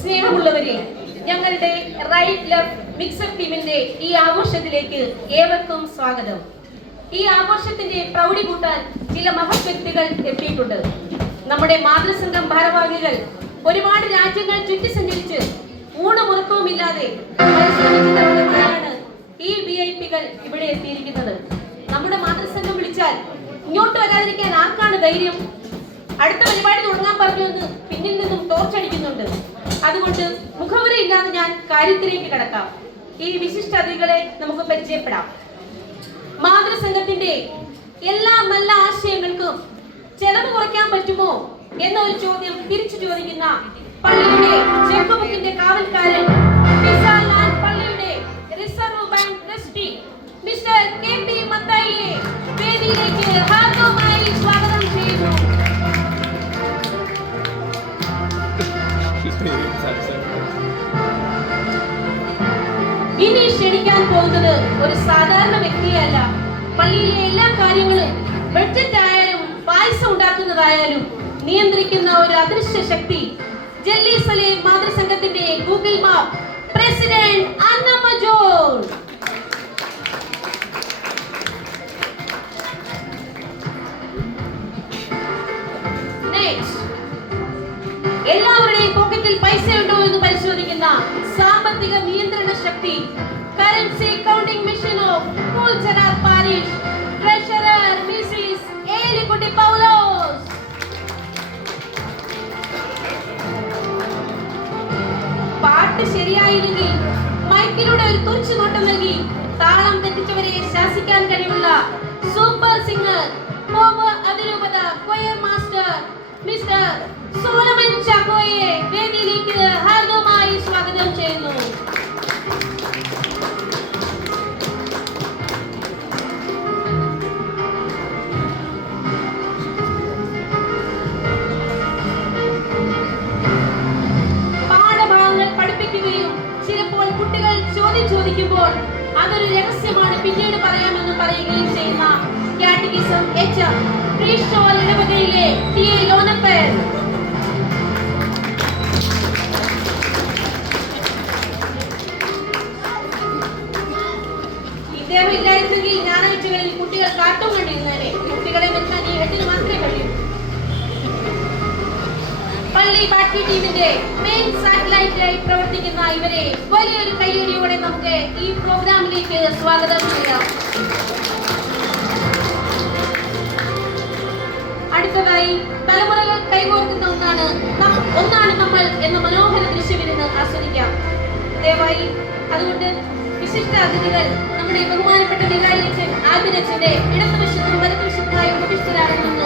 സ്നേഹമുള്ളവരെ, ഞങ്ങളുടെ right left mixed ടീമിന്റെ ഈ ആഘോഷത്തിലേക്ക് ഏവർക്കും സ്വാഗതം. ഈ ആഘോഷത്തിന്റെ പ്രൗഢി കൂട്ടാൻ ചില മഹത് വ്യക്തികൾ എത്തിയിട്ടുണ്ട്. നമ്മുടെ മാതൃസംഘം ഭാരവാഹികൾ ഒരുപാട് രാജ്യങ്ങൾ ചുറ്റി സഞ്ചരിച്ച് ഊണുമുറക്കവുമില്ലാതെ പരിശ്രമിച്ചതോടെയാണ് ഈ വിഐപികൾ ഇവിടെ എത്തിയിരിക്കുന്നത്. നമ്മുടെ മാതൃസംഘം വിളിച്ചാൽ ഇങ്ങോട്ട് വരാതിരിക്കാൻ ആർക്കാണ് ധൈര്യം? അടുത്ത പരിപാടി തുടങ്ങാൻ പറഞ്ഞുവെന്ന് പിന്നിൽ നിന്നും ടോർച്ചടിക്കുന്നുണ്ട്. അതുകൊണ്ട് മുഖവരയില്ലാതെ ഞാൻ കാര്യത്തിലേക്ക് കടക്കാം. ഈ വിശിഷ്ട അതിഥികളെ നമുക്ക് പരിചയപ്പെടാം. മാതൃസംഘത്തിന്റെ എല്ലാ നല്ല ആശയങ്ങൾക്കും ചെലവ് കുറയ്ക്കാൻ പറ്റുമോ എന്നൊരു ചോദ്യം തിരിച്ചു ചോദിക്കുന്ന പള്ളിയുടെ ചെക്ക് ബുക്കിന്റെ കാവൽക്കാരൻ, പള്ളിയുടെ reserve bank trustee mister KP മത്തായിയെ വേദിയിലേക്ക് ഹാർദവമായി സ്വാഗതം ചെയ്യുന്നു. ഇനി ക്ഷണിക്കാൻ പോകുന്നത് ഒരു സാധാരണ വ്യക്തിയല്ല. പള്ളിയിലെ എല്ലാ കാര്യങ്ങളും ബഡ്ജറ്റ് ആയാലും പായസം ഉണ്ടാക്കുന്നതായാലും നിയന്ത്രിക്കുന്ന ഒരു അദൃശ്യ ശക്തി, ജെല്ലി സലീം മാതൃസംഘത്തിന്റെ Google map president Annamma John. എല്ലാവരുടെയും പോക്കറ്റിൽ പൈസയുണ്ടോ എന്ന് പരിശോധിക്കുന്ന സാമ്പത്തിക നിയന്ത്രണ ശക്തി, കറൻസി കൗണ്ടിംഗ് മെഷീൻ ഓഫ് കൂൾച്ചെറാർ parish treasurer Mrs Elikutty Paulose. പാട്ട് ശരിയായില്ലെങ്കിൽ മൈക്കിലൂടെ ഒരു തുറിച്ചു നോട്ടം നൽകി താളം തെറ്റിച്ചവരെ ശാസിക്കാൻ കഴിവുള്ള സൂപ്പർ സിംഗർ, അതിരൂപത കൊയർ മാസ്റ്റർ മിസ്റ്റർ സോളമൻ ചാക്കോയെ വേദിയിലേക്ക് ഹാർദവമായി സ്വാഗതം ചെയ്യുന്നു. പാഠഭാഗങ്ങൾ പഠിപ്പിക്കുകയും ചിലപ്പോൾ കുട്ടികൾ ചോദ്യം ചോദിക്കുമ്പോൾ അതൊരു രഹസ്യമാണ്, പിന്നീട് പറയാമെന്ന് പറയുകയും ചെയ്യുന്ന കാറ്റഗിസം HR പ്രീസ്റ്റോൾ ഇടവകയിലെ TA ലോനപ്പൻ. ഇദ്ദേഹം ഇല്ലായിരുന്നെങ്കിൽ ഞായറാഴ്ചകളിൽ കുട്ടികൾ കാർട്ടൂൺ കണ്ടിരുന്നേനെ. കുട്ടികളെ വെച്ചാൽ ഈ ഹെഡിന് മാത്രമേ കഴിയൂ. പള്ളി ബാക്കി ടീമിന്റെ മെയിൻ സാറ്റലൈറ്റായി പ്രവർത്തിക്കുന്ന ഇവരെ വലിയൊരു കയ്യടിയോടെ നമുക്ക് ഈ പ്രോഗ്രാമിലേക്ക് സ്വാഗതം ചെയ്യാം. അടുത്തതായി തലമുറകൾ കൈകോർക്കുന്ന ഒന്നാണ് നമ്മൾ എന്ന മനോഹര ദൃശ്യമിരുന്ന് ആസ്വദിക്കാം ദയവായി. അതുകൊണ്ട് വിശിഷ്ട അതിഥികൾ നമ്മുടെ ബഹുമാനപ്പെട്ട വികാരിയച്ഛൻ ആദിരച്ഛന്റെ ഇടതുവശത്തും വലതുവശത്തുമായി പ്രതിഷ്ഠരാകണമെന്ന്